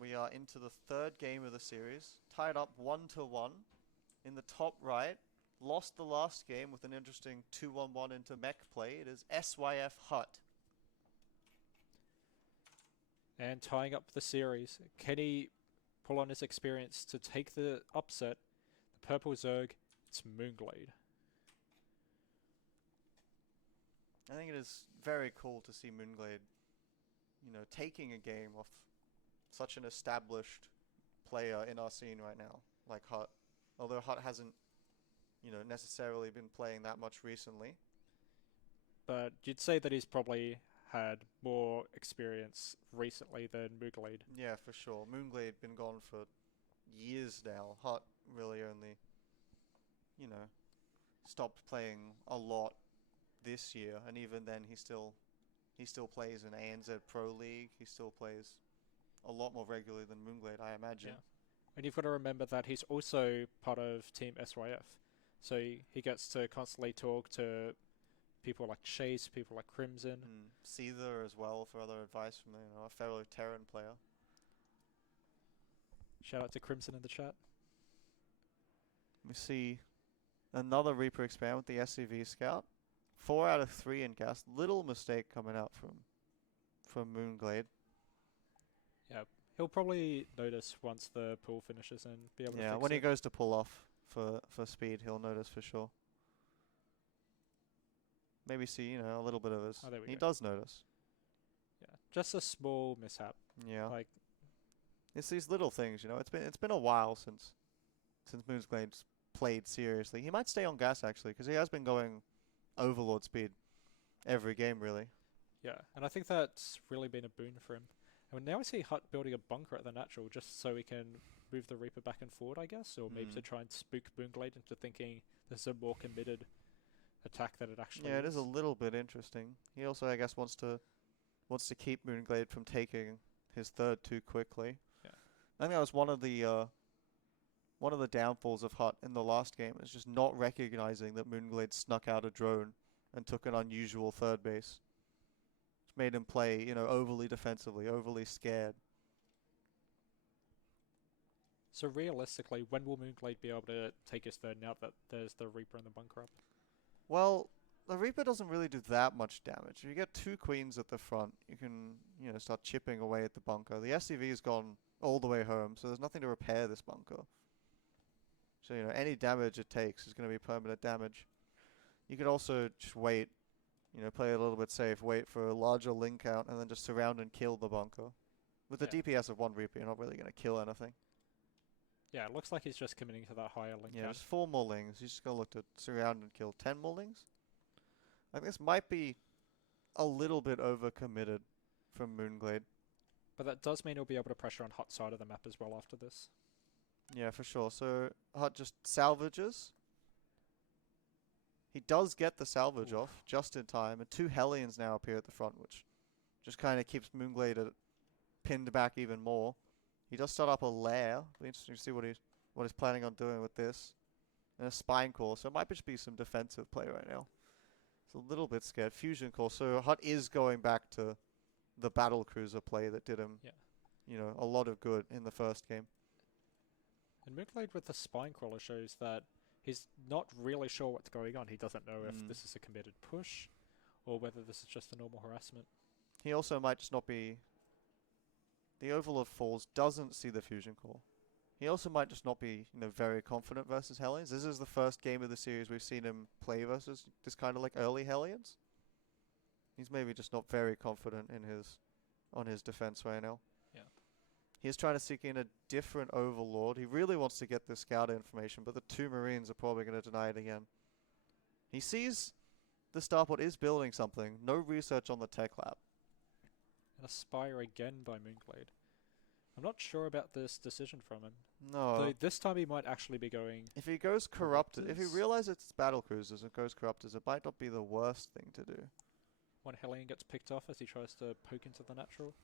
we are into the third game of the series, tied up 1-1. In the top right, lost the last game with an interesting 2-1-1 into mech play. It is SYF HuT. And tying up the series, can he pull on his experience to take the upset? The purple Zerg, it's mOOnGLaDe. I think it is very cool to see mOOnGLaDe, taking a game off such an established player in our scene right now, like HuT. Although HuT hasn't, necessarily been playing that much recently. But you'd say that he's probably had more experience recently than mOOnGLaDe. Yeah, for sure. mOOnGLaDe been gone for years now. HuT really only, stopped playing a lot this year, and even then he still plays in ANZ Pro League. He still plays a lot more regularly than mOOnGLaDe, I imagine. Yeah. And you've got to remember that he's also part of Team SYF. So he gets to constantly talk to people like Chase, people like Crimson. Seether as well for other advice from a fellow Terran player. Shout out to Crimson in the chat. We see another Reaper expand with the SCV Scout. 4 out of 3 in gas. Little mistake coming out from mOOnGLaDe. Yeah, he'll probably notice once the pull finishes and be able to fix when it. he goes to pull off for speed, he'll notice for sure. Maybe see, a little bit of his... Oh, there we he go. does notice. Yeah, just a small mishap. Yeah. Like, it's these little things, It's been a while since mOOnGLaDe's played seriously. He might stay on gas, actually, because he has been going Overlord speed every game, really. yeah, and I think that's really been a boon for him. And now I see HuT building a bunker at the natural just so he can move the Reaper back and forward, I guess, or maybe to try and spook mOOnGLaDe into thinking this is a more committed attack than it actually is. Yeah, it is a little bit interesting. He also, I guess, wants to keep mOOnGLaDe from taking his third too quickly. Yeah. I think that was one of the downfalls of HuT in the last game, is just not recognizing that mOOnGLaDe snuck out a drone and took an unusual third base. Which made him play, overly defensively, overly scared. So realistically, when will mOOnGLaDe be able to take his third now that there's the Reaper in the bunker up? Well, the Reaper doesn't really do that much damage. If you get 2 queens at the front, you can, start chipping away at the bunker. The SCV's gone all the way home, so there's nothing to repair this bunker. So, any damage it takes is going to be permanent damage. You could also just wait, play a little bit safe, wait for a larger link count, and then just surround and kill the bunker. With the DPS of 1 Reaper, you're not really going to kill anything. Yeah, it looks like he's just committing to that higher link Yeah, count. just 4 more lings. He's just going to look to surround and kill 10 more lings. I think this might be a little bit overcommitted from mOOnGLaDe. But that does mean he'll be able to pressure on HuT side of the map as well after this. Yeah, for sure. So HuT just salvages. He does get the salvage off just in time, and 2 Hellions now appear at the front, which just kind of keeps mOOnGLaDe pinned back even more. He does start up a lair. It'll be interesting to see what he's planning on doing with this. And a Spine Core, so it might just be some defensive play right now. It's a little bit scared. Fusion Core, so HuT is going back to the Battle Cruiser play that did him, a lot of good in the first game. And mOOnGLaDe with the Spine Crawler shows that he's not really sure what's going on. He doesn't know if this is a committed push or whether this is just a normal harassment. He also might just not be... The Overlord Falls doesn't see the Fusion Core. He also might just not be, very confident versus Hellions. This is the first game of the series we've seen him play versus this kind of like early Hellions. He's maybe just not very confident in on his defense right now. Yeah. He's trying to seek in a different Overlord. He really wants to get the scout information, but the 2 Marines are probably going to deny it again. He sees the Starport is building something. No research on the tech lab. And a Spire again by mOOnGLaDe. I'm not sure about this decision from him. No. Though this time he might actually be going... If he goes Corrupted, if he realizes it's Battle Cruisers and goes Corruptors, it might not be the worst thing to do. One Hellion gets picked off as he tries to poke into the natural.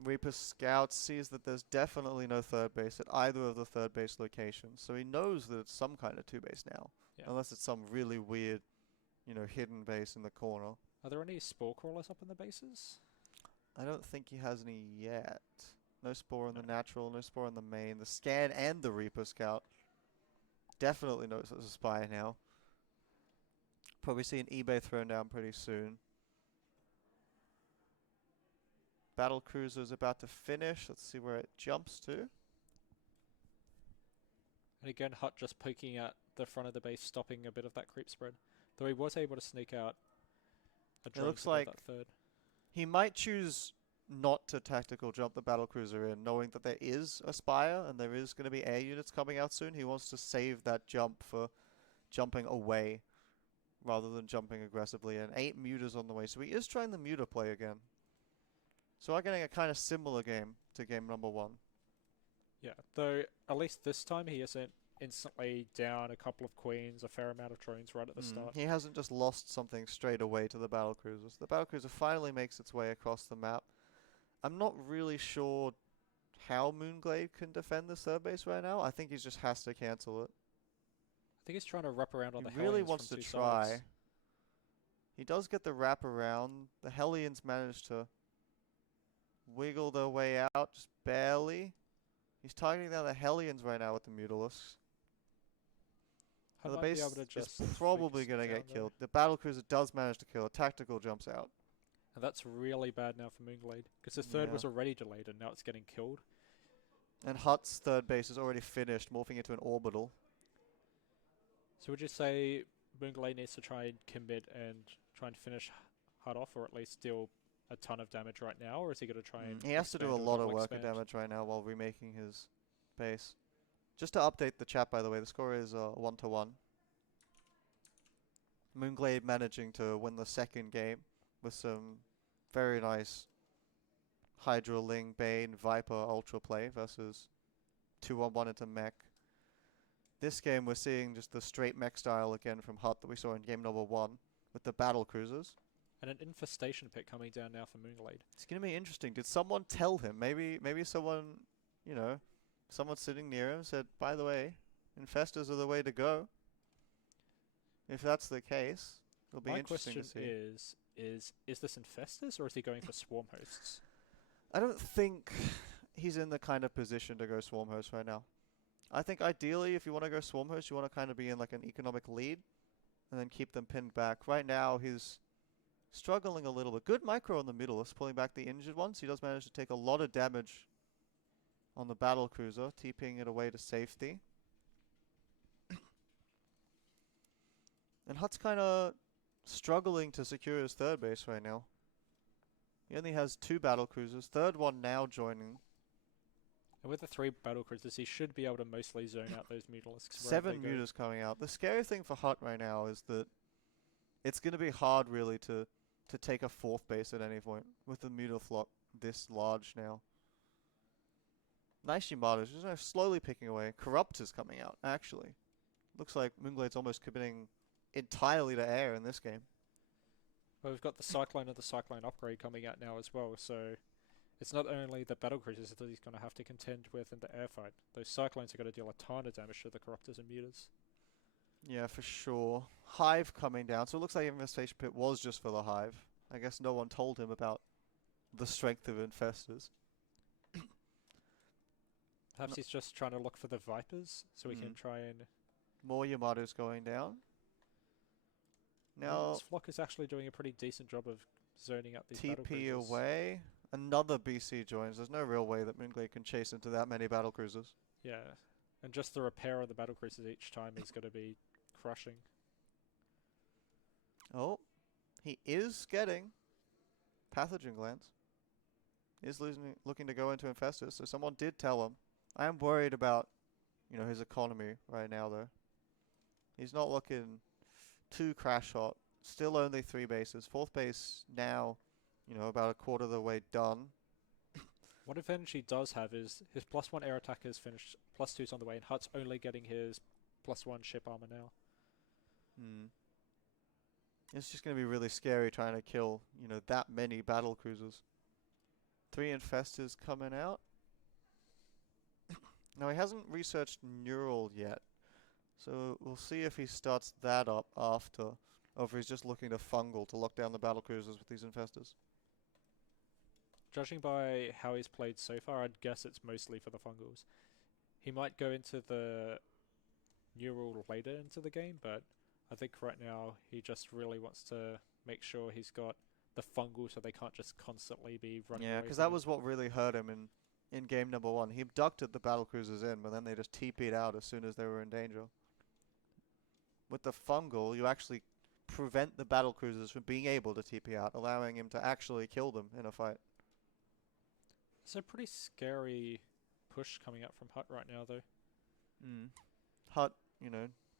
Reaper Scout sees that there's definitely no third base at either of the third base locations, so he knows that it's some kind of 2 base now. Yeah. Unless it's some really weird, hidden base in the corner. Are there any Spore Crawlers up in the bases? I don't think he has any yet. No Spore in the natural, no Spore in the main. The Scan and the Reaper Scout. Definitely knows there's a spy now. Probably see an eBay thrown down pretty soon. Battle Cruiser's about to finish. Let's see where it jumps to. And again, HuT just poking at the front of the base, stopping a bit of that creep spread. Though he was able to sneak out a drone looks to like that third. He might choose not to tactical jump the battle cruiser in, knowing that there is a spire and there is going to be air units coming out soon. He wants to save that jump for jumping away rather than jumping aggressively in. 8 mutas on the way, so he is trying the muta play again. So we're getting a kind of similar game to game number 1. Yeah, though at least this time he isn't instantly down a couple of queens, a fair amount of drones right at the start. He hasn't just lost something straight away to the battle cruisers. The battle cruiser finally makes its way across the map. I'm not really sure how mOOnGLaDe can defend this third base right now. I think he just has to cancel it. I think he's trying to wrap around on the He really Hellions wants from to two try. sides. He does get the wrap around. The Hellions manage to wiggle their way out, just barely. He's targeting down the Hellions right now with the Mutalisks. HuT The might be base able to is just probably focus going to down get there. killed. The battle cruiser does manage to kill. A tactical jumps out. And that's really bad now for mOOnGLaDe, because the third Yeah. was already delayed and now it's getting killed. And HuT's third base is already finished, morphing into an orbital. So would you say mOOnGLaDe needs to try and commit and try and finish HuT off, or at least deal a ton of damage right now, or is he going to try and He has to do a expand or lot of double work and expand? damage right now while remaking his base. Just to update the chat, by the way, the score is 1-1. mOOnGLaDe managing to win the second game with some very nice Hydra, Ling, Bane, Viper ultra play versus 2-on-1 into mech. This game we're seeing just the straight mech style again from HuT that we saw in game number 1 with the battle cruisers. And an infestation pit coming down now for mOOnGLaDe. It's going to be interesting. Did someone tell him? Maybe someone, you know, someone sitting near him said, by the way, infestors are the way to go. If that's the case, it'll be My interesting to question see. is this infestors or is he going for swarm hosts? I don't think he's in the kind of position to go swarm host right now. I think ideally, if you want to go swarm host, you want to kind of be in like an economic lead and then keep them pinned back. Right now, he's struggling a little bit. Good micro on the middle is pulling back the injured ones. He does manage to take a lot of damage on the battle cruiser, TPing it away to safety. And HuT's kind of struggling to secure his third base right now. He only has 2 battle cruisers, third one now joining. And with the 3 battle cruisers, he should be able to mostly zone out those Mutalisks. 7 mutas coming out. The scary thing for HuT right now is that it's going to be hard really to take a 4th base at any point with the Mutaflock this large now. Nice Yamato's just slowly picking away. Corrupt is coming out, actually. Looks like mOOnGLaDe's almost committing entirely to air in this game. Well, we've got the Cyclone and the Cyclone upgrade coming out now as well, so it's not only the battle cruisers that he's going to have to contend with in the air fight. Those Cyclones are going to deal a ton of damage to the Corruptors and Mutas. Yeah, for sure. Hive coming down. So it looks like Infestation Pit was just for the Hive. I guess no one told him about the strength of Infestors. Perhaps he's just trying to look for the Vipers, so he can try and... More Yamato's going down. Now, this flock is actually doing a pretty decent job of zoning out these battle TP cruisers. away. Another BC joins. There's no real way that mOOnGLaDe can chase into that many battle cruisers. Yeah, and just the repair of the battle cruisers each time is going to be crushing. Oh, he is getting pathogen glands. He is looking to go into Infestors, so someone did tell him. I am worried about, his economy right now, though. He's not looking too crash hot. Still only 3 bases. 4th base now, about a quarter of the way done. What advantage he does have is his +1 air attack is finished, +2's on the way, and HuT's only getting his +1 ship armor now. It's just going to be really scary trying to kill, that many battle cruisers. 3 Infestors coming out. Now, he hasn't researched Neural yet, so we'll see if he starts that up after, or if he's just looking to fungal to lock down the battle cruisers with these Infestors. judging by how he's played so far, I'd guess it's mostly for the fungals. He might go into the new rule later into the game, but I think right now he just really wants to make sure he's got the fungal so they can't just constantly be running Yeah, away because from that it. was what really hurt him in game number 1. He abducted the battlecruisers in, but then they just TP'd out as soon as they were in danger. With the fungal, you actually prevent the battlecruisers from being able to TP out, allowing him to actually kill them in a fight. It's a pretty scary push coming out from HuT right now, though. HuT,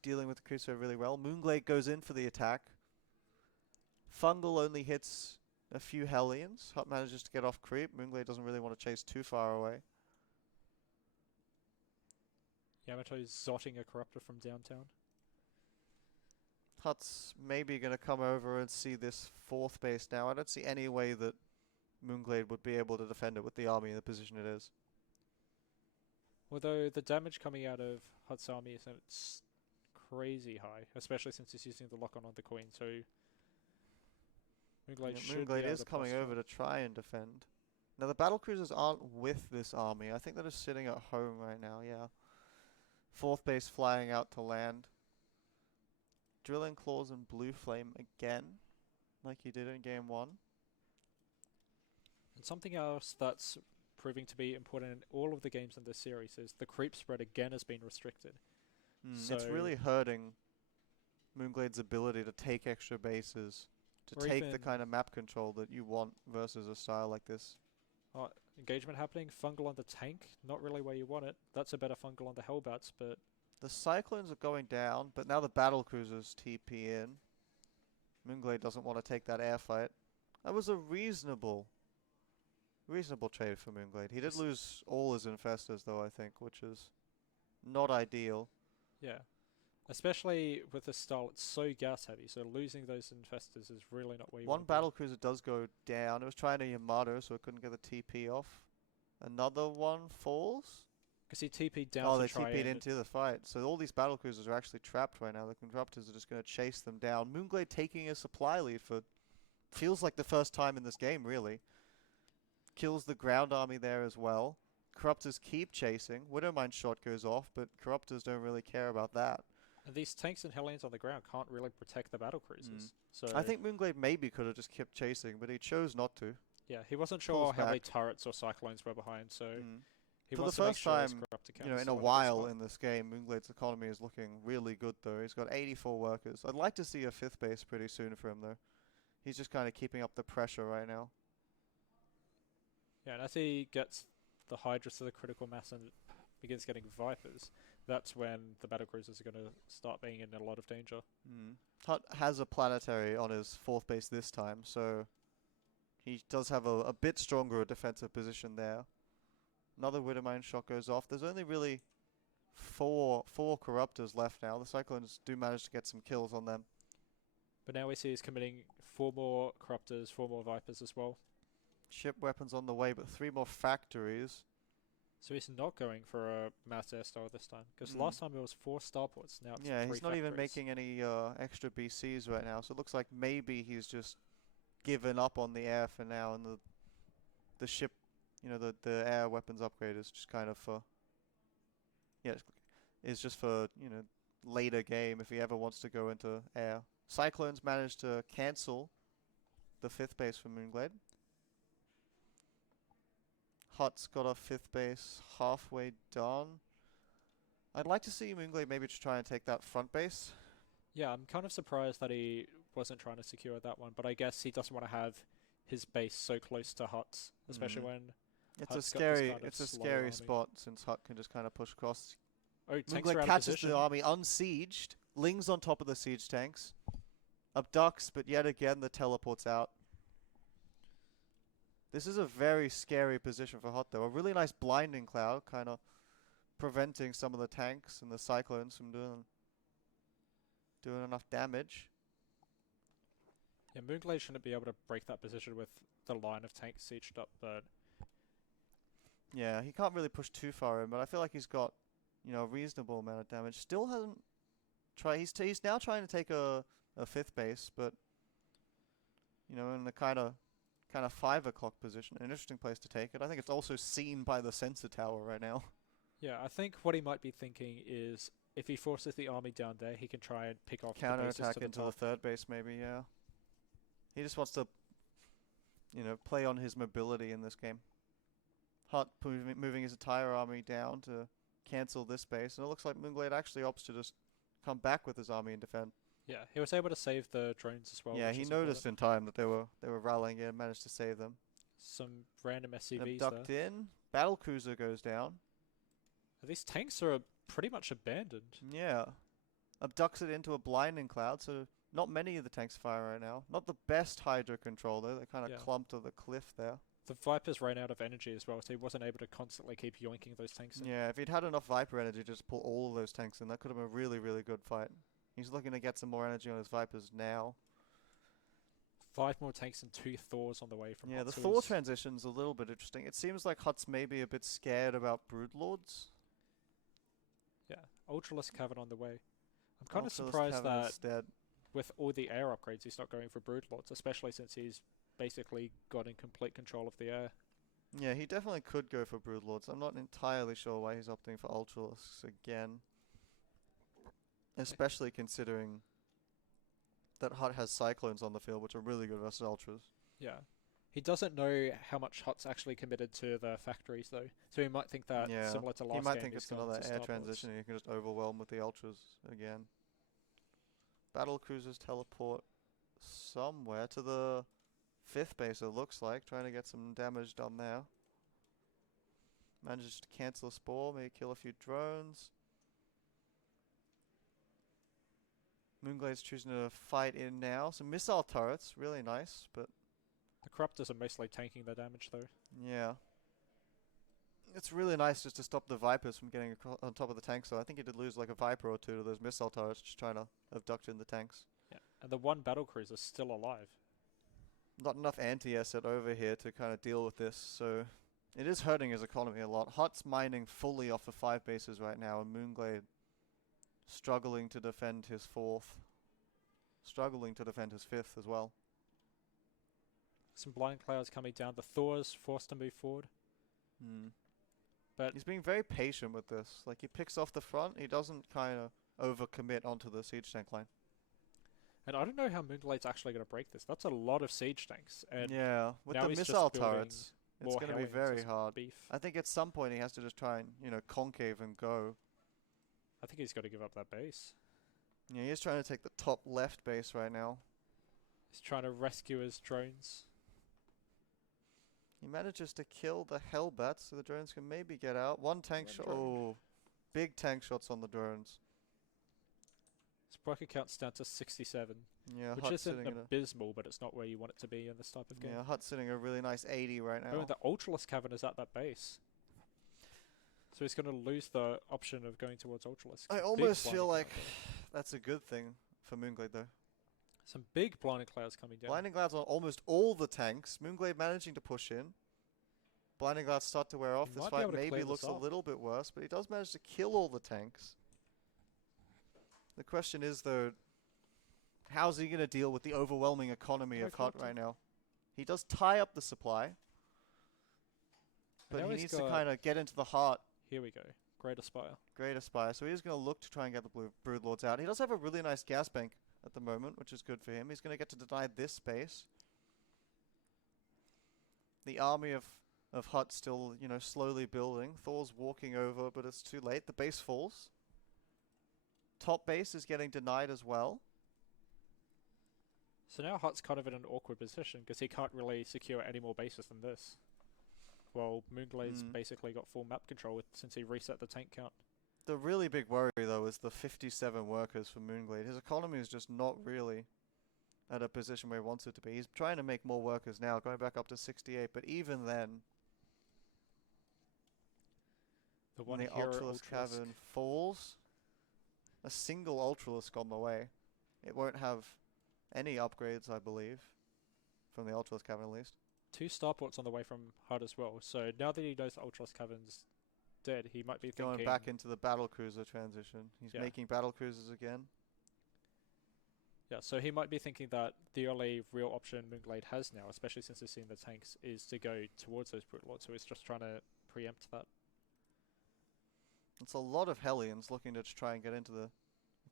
dealing with the Crucible really well. mOOnGLaDe goes in for the attack. Fungal only hits a few Hellions. HuT manages to get off creep. mOOnGLaDe doesn't really want to chase too far away. Yamato's zotting a Corruptor from downtown. HuT's maybe going to come over and see this 4th base now. I don't see any way that mOOnGLaDe would be able to defend it with the army in the position it is. Although the damage coming out of HuT's army is it's crazy high, especially since he's using the lock-on the Queen, so mOOnGLaDe should be mOOnGLaDe able is to coming over to try and defend. Now the battlecruisers aren't with this army. I think they're just sitting at home right now, yeah. 4th base flying out to land. Drilling Claws and Blue Flame again, like he did in game 1. And something else that's proving to be important in all of the games in this series is the creep spread again has been restricted. It's really hurting mOOnGLaDe's ability to take extra bases, to take the kind of map control that you want versus a style like this. Engagement happening, fungal on the tank, not really where you want it. That's a better fungal on the Hellbats, but the Cyclones are going down, but now the battlecruisers TP in. mOOnGLaDe doesn't want to take that air fight. That was a reasonable trade for mOOnGLaDe. He did lose all his infestors though, I think, which is not ideal. yeah. Especially with this style, it's so gas heavy, so losing those infestors is really not where you One want to be. battlecruiser does go down. It was trying to Yamato, so it couldn't get the TP off. Another one falls? Because he TP'd down Oh, to they try TP'd and into the fight. So all these battlecruisers are actually trapped right now. The Corruptors are just going to chase them down. mOOnGLaDe taking a supply lead for feels like the first time in this game, really. Kills the ground army there as well. Corruptors keep chasing. Widowmine shot goes off, but Corruptors don't really care about that. And these tanks and Hellions on the ground can't really protect the battlecruisers. So I think mOOnGLaDe maybe could have just kept chasing, but he chose not to. yeah, he wasn't sure Pulls how many back. turrets or Cyclones were behind, so he For the wants to make first sure his time, Corruptor in counts a when it gets while hot. in this game, mOOnGLaDe's economy is looking really good though. He's got 84 workers. I'd like to see a 5th base pretty soon for him though. He's just kind of keeping up the pressure right now. Yeah, and as he gets the Hydras to the critical mass and begins getting Vipers, that's when the battlecruisers are going to start being in a lot of danger. HuT has a planetary on his 4th base this time, so he does have a bit stronger defensive position there. Another Widowmine shot goes off. There's only really four Corruptors left now. The Cyclones do manage to get some kills on them. But now we see he's committing 4 more Corruptors, 4 more Vipers as well. Ship weapons on the way, but 3 more factories. So he's not going for a mass air star this time. Because last time it was 4 starports, now it's 3 he's not even factories. making any extra BCs right now, so it looks like maybe he's just given up on the air for now, and the ship, the air weapons upgrade is just kind of for, it's just for, later game if he ever wants to go into air. Cyclones managed to cancel the 5th base for mOOnGLaDe. HuT's got a 5th base halfway done. I'd like to see mOOnGLaDe maybe just try and take that front base. Yeah, I'm kind of surprised that he wasn't trying to secure that one, but I guess he doesn't want to have his base so close to HuT's, especially when It's HuT's a got this scary, kind of it's a slow scary army. spot since HuT can just kind of push across. Oh, tanks are mOOnGLaDe out of catches position. the army unsieged, Ling's on top of the siege tanks, abducts, but yet again the teleports out. This is a very scary position for HuT though. A really nice blinding cloud, kind of preventing some of the tanks and the Cyclones from doing enough damage. Yeah, mOOnGLaDe shouldn't be able to break that position with the line of tanks sieged up, but Yeah, he can't really push too far in, but I feel like he's got, a reasonable amount of damage. Still hasn't tried. He's now trying to take a 5th base, but in the kind of kind of 5 o'clock position. An interesting place to take it. I think it's also seen by the sensor tower right now. Yeah, I think what he might be thinking is if he forces the army down there, he can try and pick off the bases Counter-attack to the into top. the third base maybe, yeah. He just wants to, play on his mobility in this game. HuT moving his entire army down to cancel this base, and it looks like mOOnGLaDe actually opts to just come back with his army and defend. Yeah, he was able to save the drones as well. Yeah, which he is noticed important. in time that they were rallying in and managed to save them. Some random SCVs Abduct there. in, battlecruiser goes down. These tanks are pretty much abandoned. Yeah. Abducts it into a blinding cloud, so not many of the tanks fire right now. Not the best Hydra control though, they kind of Yeah. clumped to the cliff there. The Vipers ran out of energy as well, so he wasn't able to constantly keep yoinking those tanks in. Yeah, if he'd had enough Viper energy to just pull all of those tanks in, that could have been a really, really good fight. He's looking to get some more energy on his Vipers now. 5 more tanks and 2 Thors on the way from Yeah, the HuT, so Thor he's- transition's a little bit interesting. It seems like HuT's maybe a bit scared about Broodlords. Yeah, Ultralisk Cavern on the way. I'm kind of Ultralisk surprised Cavern that instead. with all the air upgrades he's not going for Broodlords, especially since he's basically got in complete control of the air. Yeah, he definitely could go for Broodlords. I'm not entirely sure why he's opting for Ultralisks again. Especially considering that HuT has Cyclones on the field, which are really good versus Ultras. Yeah. He doesn't know how much HuT's actually committed to the factories though, so he might think that Yeah, similar to last he might game think he's it's gone another to air starports. transition and you can just overwhelm with the Ultras again. Battle cruisers teleport somewhere to the 5th base, it looks like, trying to get some damage done there. Manages to cancel a spore, maybe kill a few drones. mOOnGLaDe's choosing to fight in now. Some missile turrets, really nice, but The Corruptors are mostly tanking the damage though. yeah. It's really nice just to stop the Vipers from getting on top of the tanks, though. I think he did lose like a Viper or two to those missile turrets just trying to abduct in the tanks. Yeah. And the one battlecruiser is still alive. Not enough anti-asset over here to kind of deal with this, so it is hurting his economy a lot. HuT's mining fully off of 5 bases right now, and mOOnGLaDe struggling to defend his 4th. Struggling to defend his 5th as well. Some blind clouds coming down. The Thor's forced to move forward. But he's being very patient with this. Like, he picks off the front, he doesn't kind of overcommit onto the siege tank line. and I don't know how mOOnGLaDe's actually going to break this. That's a lot of siege tanks. And Yeah, with now the he's just missile building turrets, it's more going to be Hellions very as hard. beef. I think at some point he has to just try and, concave and go. I think he's got to give up that base. Yeah, he's trying to take the top left base right now. He's trying to rescue his drones. He manages to kill the Hellbats so the drones can maybe get out. One tank One shot. drone. Oh, big tank shots on the drones. His Sprocket count's down to 67, Yeah, which HuT's isn't sitting in a abysmal, but it's not where you want it to be in this type of game. yeah, HuT's sitting a really nice 80 right Oh, now. and the Ultralisk Cavern is at that base. So he's going to lose the option of going towards Ultralisk. I Big almost feel blinding like cloud. that's a good thing for mOOnGLaDe though. Some big blinding clouds coming down. Blinding clouds on almost all the tanks. mOOnGLaDe managing to push in. Blinding clouds start to wear off. He This might be fight able to maybe clear looks this a off. little bit worse, but he does manage to kill all the tanks. The question is though, how's he going to deal with the overwhelming economy Oh, of HuT Corruptor. right now? He does tie up the supply, but now he he's needs to got- kind of get into the heart. Here we go. Great Aspire. Great Aspire. So he's going to look to try and get the Broodlords out. He does have a really nice gas bank at the moment, which is good for him. He's going to get to deny this space. The army of HuT still, slowly building. Thor's walking over, but it's too late. The base falls. Top base is getting denied as well. So now HuT's kind of in an awkward position because he can't really secure any more bases than this. Well, mOOnGLaDe's basically got full map control since he reset the tank count. The really big worry, though, is the 57 workers for mOOnGLaDe. His economy is just not really at a position where he wants it to be. He's trying to make more workers now, going back up to 68, but even then, The when one the hero Ultralisk Cavern falls, a single Ultralisk on the way. It won't have any upgrades, I believe, from the Ultralisk Cavern at least. 2 starports on the way from HuT as well. So now that he knows the Ultralisk Cavern's dead, he might be thinking... Going back into the battlecruiser transition. He's Yeah. making battlecruisers again. Yeah, so he might be thinking that the only real option mOOnGLaDe has now, especially since he's seen the tanks, is to go towards those Brute Lords, so he's just trying to preempt that. It's a lot of Hellions looking to try and get into the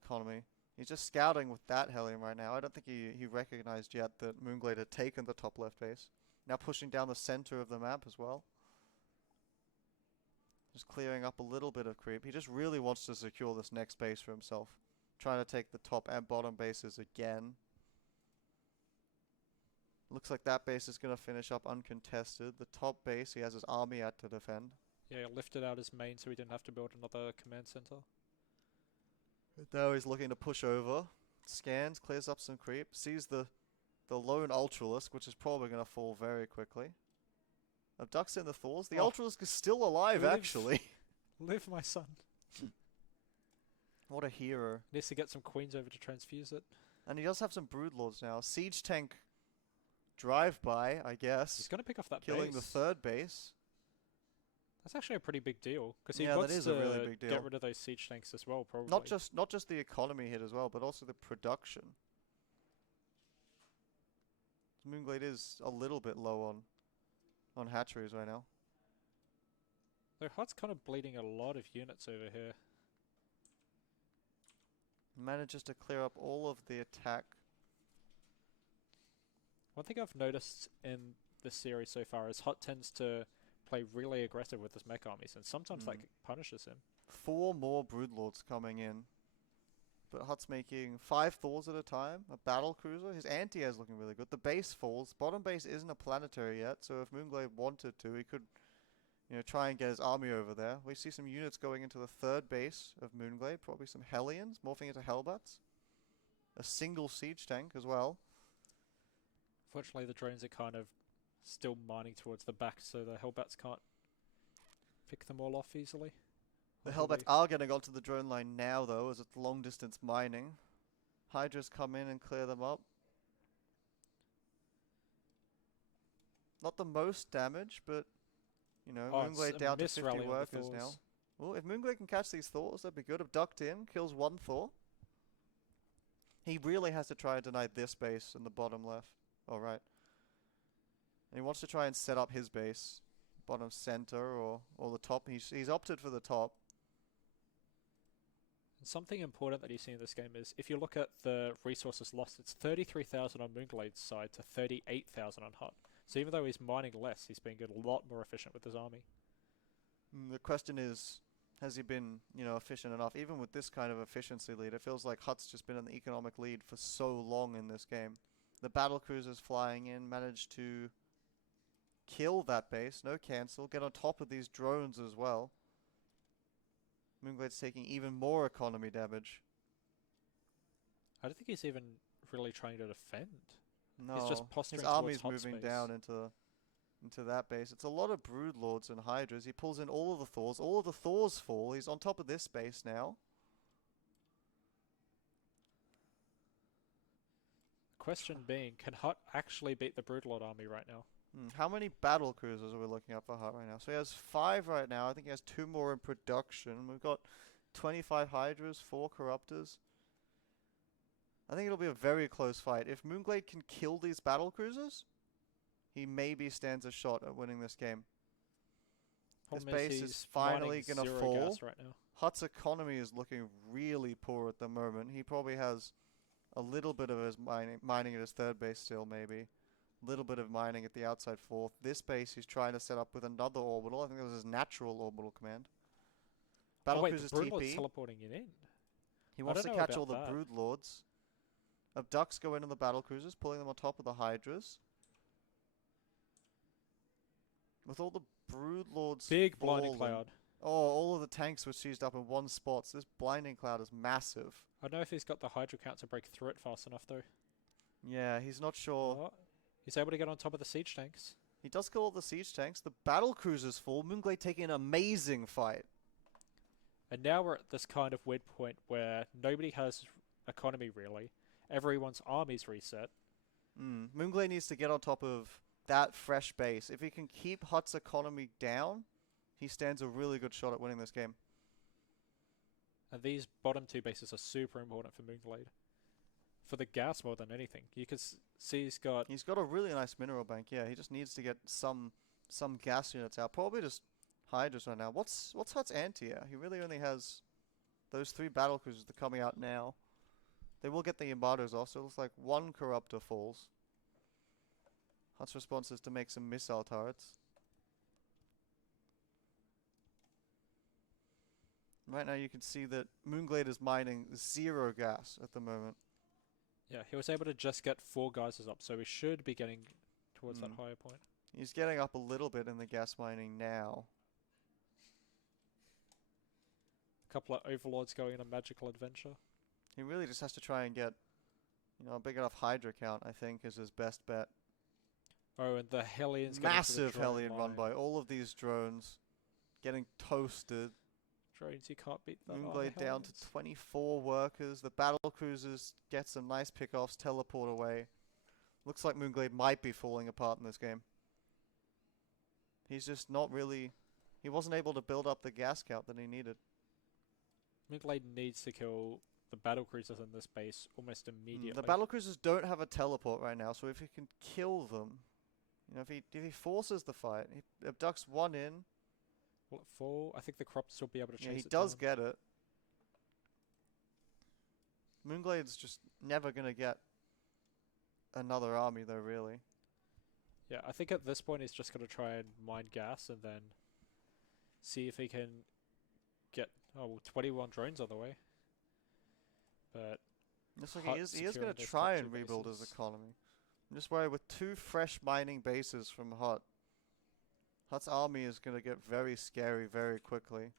economy. He's just scouting with that Hellion right now. I don't think he recognized yet that mOOnGLaDe had taken the top left base. Now pushing down the center of the map as well. Just clearing up a little bit of creep. He just really wants to secure this next base for himself. Trying to take the top and bottom bases again. Looks like that base is going to finish up uncontested. The top base, he has his army at to defend. Yeah, he lifted out his main so he didn't have to build another command center. Now he's looking to push over. Scans, clears up some creep. Sees the lone Ultralisk, which is probably going to fall very quickly. Abducts in the Thors. The Ultralisk is still alive, actually. Live, my son. What a hero. Needs to get some queens over to transfuse it. And he does have some Broodlords now. Siege tank drive-by, I guess. He's going to pick off that killing base. the third base. That's actually a pretty big deal. Because he Yeah, that wants is to a really big deal. get rid of those siege tanks as well, probably. Not just the economy hit as well, but also the production. mOOnGLaDe is a little bit low on hatcheries right now. Though HuT's kind of bleeding a lot of units over here. Manages to clear up all of the attack. One thing I've noticed in this series so far is HuT tends to play really aggressive with his mech armies, and sometimes that punishes him. 4 more Broodlords coming in. But HuT's making 5 Thors at a time. A battle cruiser. His anti-air is looking really good. The base falls. Bottom base isn't a planetary yet, so if mOOnGLaDe wanted to, he could, try and get his army over there. We see some units going into the third base of mOOnGLaDe. Probably some Hellions morphing into Hellbats. A single siege tank as well. Fortunately, the drones are kind of still mining towards the back, so the Hellbats can't pick them all off easily. The Hellbats are getting onto the drone line now, though, as it's long distance mining. Hydras come in and clear them up. Not the most damage, but, mOOnGLaDe down to 50 workers now. Well, if mOOnGLaDe can catch these Thors, that'd be good. Abduct in, kills 1 Thor. He really has to try and deny this base in the bottom left. Oh, right. And he wants to try and set up his base. Bottom center or the top. He's opted for the top. Something important that you see in this game is, if you look at the resources lost, it's 33,000 on mOOnGLaDe's side to 38,000 on HuT. So even though he's mining less, he's being a lot more efficient with his army. The question is, has he been, efficient enough? Even with this kind of efficiency lead, it feels like HuT's just been in the economic lead for so long in this game. The battle cruisers flying in managed to kill that base, no cancel, get on top of these drones as well. mOOnGLaDe's taking even more economy damage. I don't think he's even really trying to defend. No, he's just posturing his army's towards HuT's moving base. down into that base. It's a lot of Broodlords and Hydras. He pulls in all of the Thors. All of the Thors fall. He's on top of this base now. Question being, can HuT actually beat the Broodlord army right now? How many battle cruisers are we looking at for HuT right now? So he has 5 right now. I think he has 2 more in production. We've got 25 Hydras, 4 Corruptors. I think it'll be a very close fight. If mOOnGLaDe can kill these battle cruisers, he maybe stands a shot at winning this game. This base is finally going to fall. Right now. HuT's economy is looking really poor at the moment. He probably has a little bit of his mining at his third base still, maybe. A little bit of mining at the outside fourth. This base he's trying to set up with another orbital. I think it was his natural orbital command. Battlecruisers the Broodlord's TP. teleporting it in. He wants to know catch all about the that. Broodlords. Abducts go into the battlecruisers, pulling them on top of the Hydras. With all the Broodlords Big blinding fallen- cloud. Oh, all of the tanks were seized up in one spot. So this blinding cloud is massive. I don't know if he's got the Hydra count to break through it fast enough, though. Yeah, he's not sure. What? He's able to get on top of the siege tanks. He does kill all the siege tanks. The battle cruisers fall. mOOnGLaDe taking an amazing fight. And now we're at this kind of weird point where nobody has economy, really. Everyone's army's reset. mOOnGLaDe needs to get on top of that fresh base. If he can keep HuT's economy down, he stands a really good shot at winning this game. And these bottom 2 bases are super important for mOOnGLaDe. for the gas more than anything. You can see he's got He's got a really nice mineral bank. Yeah, he just needs to get some gas units out. Probably just hydras right now. What's HuT's anti-air? He really only has those 3 battle cruisers that are coming out now. They will get the embargoes off, so it looks like 1 corruptor falls. HuT's response is to make some missile turrets. Right now you can see that mOOnGLaDe is mining 0 gas at the moment. yeah, he was able to just get 4 geysers up, so we should be getting towards that higher point. He's getting up a little bit in the gas mining now. A couple of overlords going on a magical adventure. He really just has to try and get, a big enough Hydra count, I think, is his best bet. Oh, and the Hellions Massive getting to the drone Hellion run line. by. All of these drones getting toasted. Drones, you can't beat that. mOOnGLaDe down to 24 workers. The battle cruisers get some nice pickoffs, teleport away. Looks like mOOnGLaDe might be falling apart in this game. He's just not really... He wasn't able to build up the gas count that he needed. mOOnGLaDe needs to kill the battle cruisers in this base almost immediately. The battle cruisers don't have a teleport right now, so if he can kill them... if he forces the fight, he abducts 1 in. Will it fall? I think the crops will be able to chase Yeah, he it does down. get it. mOOnGLaDe's just never going to get another army, though, really. Yeah, I think at this point he's just going to try and mine gas and then see if he can get 21 drones on the way. But Looks like HuT he is going securing to those try top and 2 rebuild his bases. economy. I'm just worried with 2 fresh mining bases from HuT. HuT's army is going to get very scary very quickly.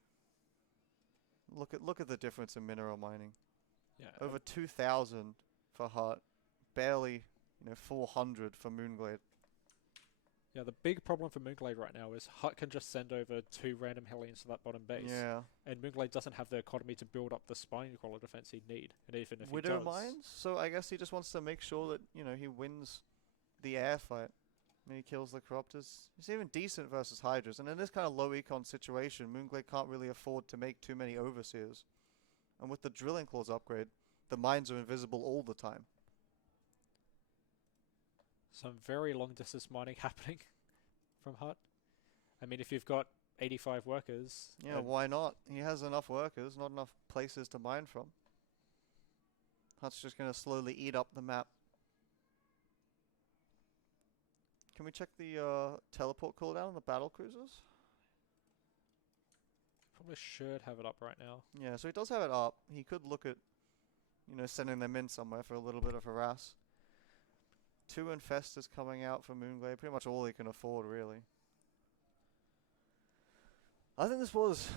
Look at the difference in mineral mining. Yeah, Over 2,000 for HuT, barely 400 for mOOnGLaDe. yeah. The big problem for mOOnGLaDe right now is HuT can just send over 2 random Hellions to that bottom base. Yeah. And mOOnGLaDe doesn't have the economy to build up the spine crawler defense he'd need. And even if Widow he does, mines? So I guess he just wants to make sure that, he wins the air fight. And he kills the corruptors. He's even decent versus Hydras. And in this kind of low econ situation, mOOnGLaDe can't really afford to make too many overseers. And with the drilling claws upgrade, the mines are invisible all the time. some very long distance mining happening from HuT. I mean, if you've got 85 workers, Yeah, why not? He has enough workers, not enough places to mine from. HuT's just going to slowly eat up the map. Can we check the teleport cooldown on the battle cruisers? probably should have it up right now. Yeah, so he does have it up. He could look at, sending them in somewhere for a little bit of harass. 2 Infestors coming out for mOOnGLaDe, pretty much all he can afford, really. I think this was,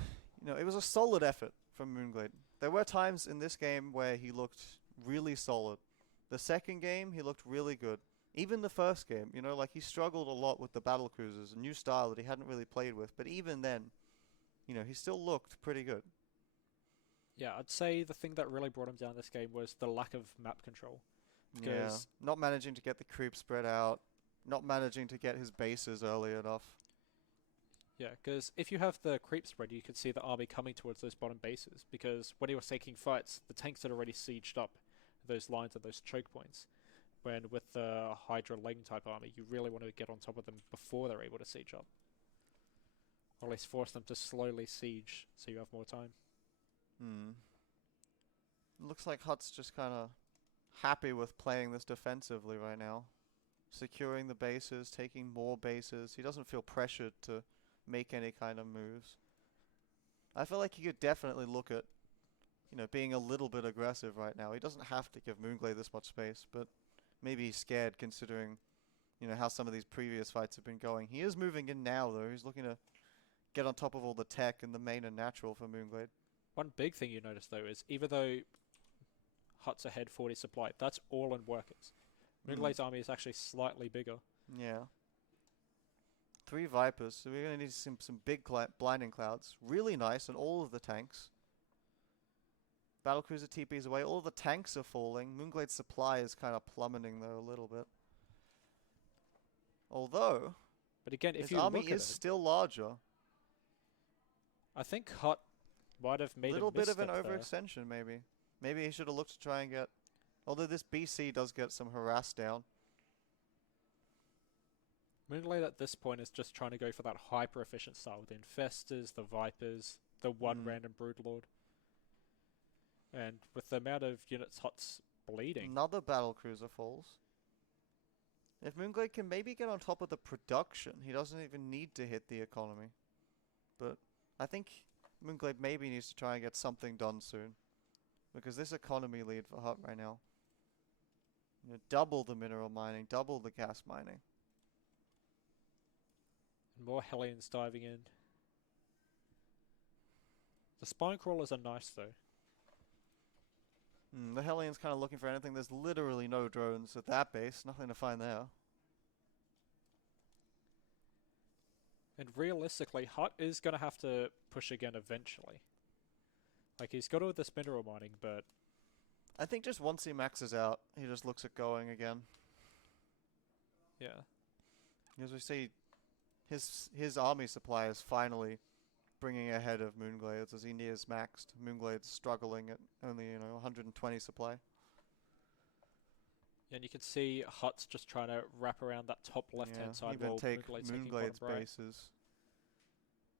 it was a solid effort from mOOnGLaDe. There were times in this game where he looked really solid. The second game, he looked really good. Even the first game, he struggled a lot with the battle cruisers, a new style that he hadn't really played with. But even then, he still looked pretty good. Yeah, I'd say the thing that really brought him down this game was the lack of map control. Yeah, Because not managing to get the creep spread out, not managing to get his bases early enough. yeah, because if you have the creep spread, you could see the army coming towards those bottom bases. Because when he was taking fights, the tanks had already sieged up those lines and those choke points. When with the Hydra Lane type army, you really want to get on top of them before they're able to siege up. Or at least force them to slowly siege so you have more time. Looks like HuT's just kind of happy with playing this defensively right now. Securing the bases, taking more bases. He doesn't feel pressured to make any kind of moves. I feel like he could definitely look at, being a little bit aggressive right now. He doesn't have to give mOOnGLaDe this much space, but maybe he's scared considering, how some of these previous fights have been going. He is moving in now, though. He's looking to get on top of all the tech and the main and natural for mOOnGLaDe. One big thing you notice though is even though HuT's ahead 40 supply, that's all in workers. mOOnGLaDe's army is actually slightly bigger. Yeah. 3 Vipers, so we're going to need some big blinding clouds. Really nice on all of the tanks. Battlecruiser TP's away. All of the tanks are falling. mOOnGLaDe's supply is kind of plummeting though a little bit. Although, But again, if his you army look at is it, still larger. I think HuT might have made A little bit of an misstep there. overextension maybe. Maybe he should have looked to try and get Although this BC does get some harass down. mOOnGLaDe at this point is just trying to go for that hyper efficient style with the Infestors, the Vipers, the one random Broodlord. And with the amount of units HuT's bleeding. Another battlecruiser falls. If mOOnGLaDe can maybe get on top of the production, he doesn't even need to hit the economy. But I think mOOnGLaDe maybe needs to try and get something done soon. Because this economy lead for HuT right now. You know, double the mineral mining, double the gas mining. And more Hellions diving in. The spine crawlers are nice though. The Hellions kind of looking for anything. There's literally no drones at that base. Nothing to find there. And realistically, HuT is going to have to push again eventually. Like, he's got all this mineral mining, but... I think just once he maxes out, he just looks at going again. Yeah. As we see, his army supply is finally bringing ahead of mOOnGLaDe's as he nears maxed. mOOnGLaDe's struggling at only, 120 supply. And you can see HuT's just trying to wrap around that top left-hand side even while take mOOnGLaDe's taking mOOnGLaDe's bottom right. bases.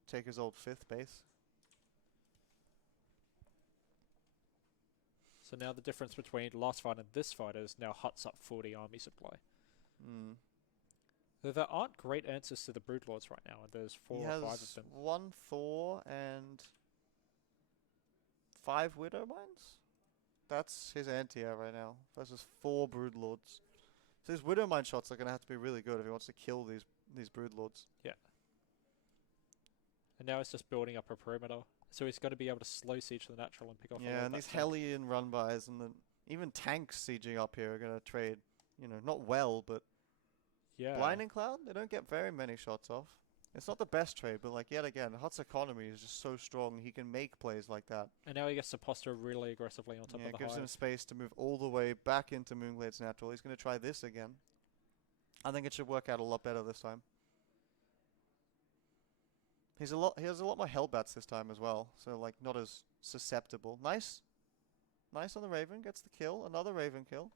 Take his old 5th base. So now the difference between last fight and this fight is now HuT's up 40 army supply. Though there aren't great answers to the Broodlords right now, and there's 4 or 5 of them. 1 Thor and 5 Widow Mines? That's his anti-air right now. Versus 4 Broodlords. So his Widow Mine shots are going to have to be really good if he wants to kill these Broodlords. Yeah. And now it's just building up a perimeter. So he's going to be able to slow siege the natural and pick off a lot Yeah, of and that these tank. Hellion run-bys and even tanks sieging up here are going to trade, not well, but Yeah. Blinding Cloud, they don't get very many shots off. It's not the best trade, but like yet again, HuT's economy is just so strong, he can make plays like that. And now he gets to posture really aggressively on top Yeah, of it the gives him hive. space to move all the way back into mOOnGLaDe's natural. He's going to try this again. I think it should work out a lot better this time. He has a lot more Hellbats this time as well, so like not as susceptible. Nice on the Raven, gets the kill. Another Raven kill.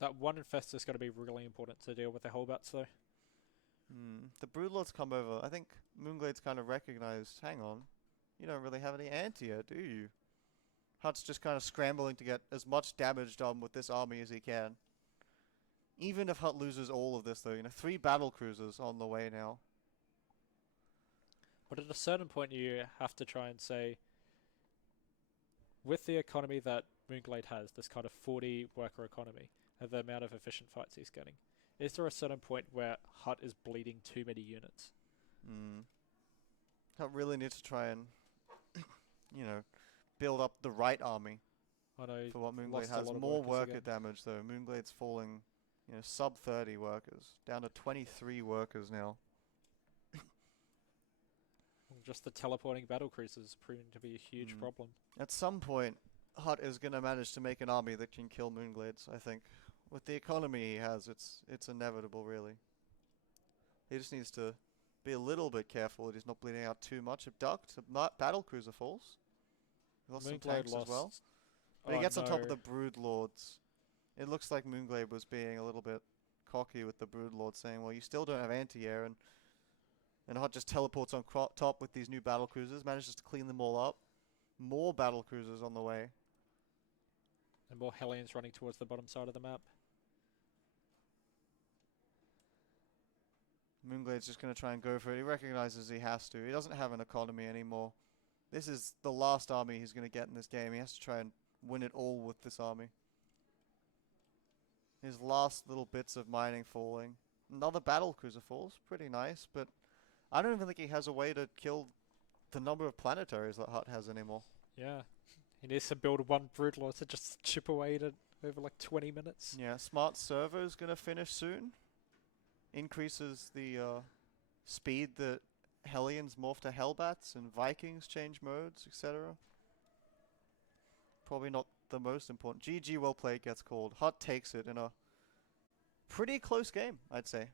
That one Infestor is going to be really important to deal with the Hellbats though. The Broodlords come over. I think mOOnGLaDe's kind of recognized, hang on, you don't really have any anti-air, do you? HuT's just kind of scrambling to get as much damage done with this army as he can. Even if HuT loses all of this though, 3 battle cruisers on the way now. But at a certain point you have to try and say, with the economy that mOOnGLaDe has, this kind of 40 worker economy, and the amount of efficient fights he's getting, is there a certain point where HuT is bleeding too many units? HuT really needs to try and, build up the right army I know for what mOOnGLaDe lost a has. lot of More workers worker again. damage though. mOOnGLaDe's falling, sub 30 workers, down to 23 workers now. Just the teleporting battle cruisers proving to be a huge problem. At some point, HuT is going to manage to make an army that can kill mOOnGLaDe's, I think. With the economy he has, it's inevitable, really. He just needs to be a little bit careful that he's not bleeding out too much. Abduct, battlecruiser falls. He lost some mOOnGLaDe tanks lost. as well. But he gets on top of the Broodlords. It looks like mOOnGLaDe was being a little bit cocky with the Broodlord, saying, well, you still don't have anti-air, and HuT just teleports on top with these new battlecruisers, manages to clean them all up. More battlecruisers on the way. And more Hellions running towards the bottom side of the map. mOOnGLaDe's just going to try and go for it. He recognizes he has to. He doesn't have an economy anymore. This is the last army he's going to get in this game. He has to try and win it all with this army. His last little bits of mining falling. Another battlecruiser falls. Pretty nice, but I don't even think he has a way to kill the number of planetaries that HuT has anymore. Yeah. He needs to build one Broodlord to just chip away at it over like 20 minutes. Yeah, Smart Servo's going to finish soon. Increases the speed that Hellions morph to Hellbats and Vikings change modes, etc. Probably not the most important. GG well played gets called. HuT takes it in a pretty close game, I'd say.